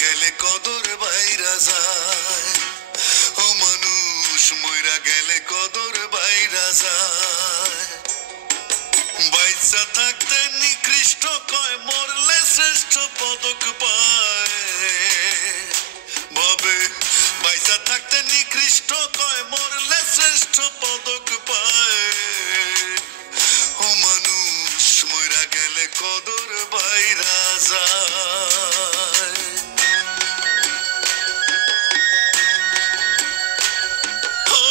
গেলে কদর বাইরা যায়, ও মানুষ মইরা গেলে কদর বাইরা যায়। বাইচা থাকতে নিকৃষ্ট কয়, মরলে শ্রেষ্ঠ পদক পায়। ভবে বাইচা থাকতে নিকৃষ্ট কয়, মরলে শ্রেষ্ঠ পদক পায়। ও মানুষ মইরা গেলে কদর বাইরা যায়। ও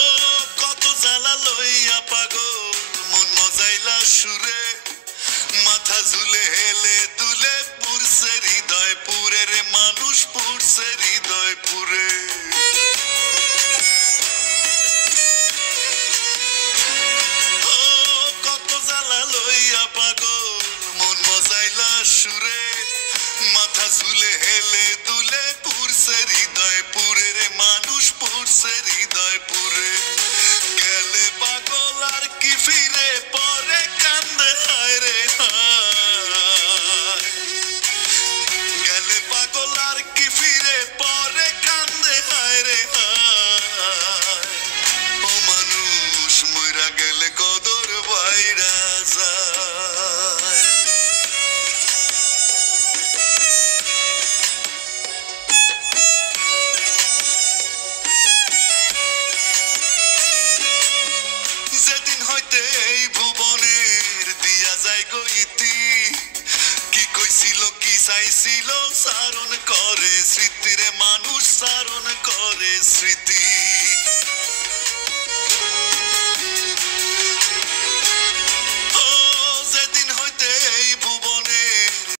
কত জ্বালা লইয়া পাগল মন মজাইলা সুরে, মাথা ঝুলে হেলে দুলে পুরছে হৃদয় পুরে রে, মানুষ পুরছে হৃদয় পুরে। ও কত জ্বালা লইয়া পাগল মন মজাইলা সুরে, মাথা ঝুলে হেলে দুলে পুরছে হৃদয় পুরে রে, মানুষ পুরছে হৃদয় পুরে। গেলে পাগল আর কি ফিরে, পরে কান্দে হায় রে হায়। গেলে পাগল আর কি ফিরে, পরে কান্দে হায় রে হায়। ও মানুষ মইরা গেলে কদর বাইরা যায়। যেদিন হইতে এই ভুবনের দিয়া যায় গো ইতি, কি কইছিল কি চাইছিল সারণ করে স্মৃতিরে, মানুষ সারণ করে স্মৃতি।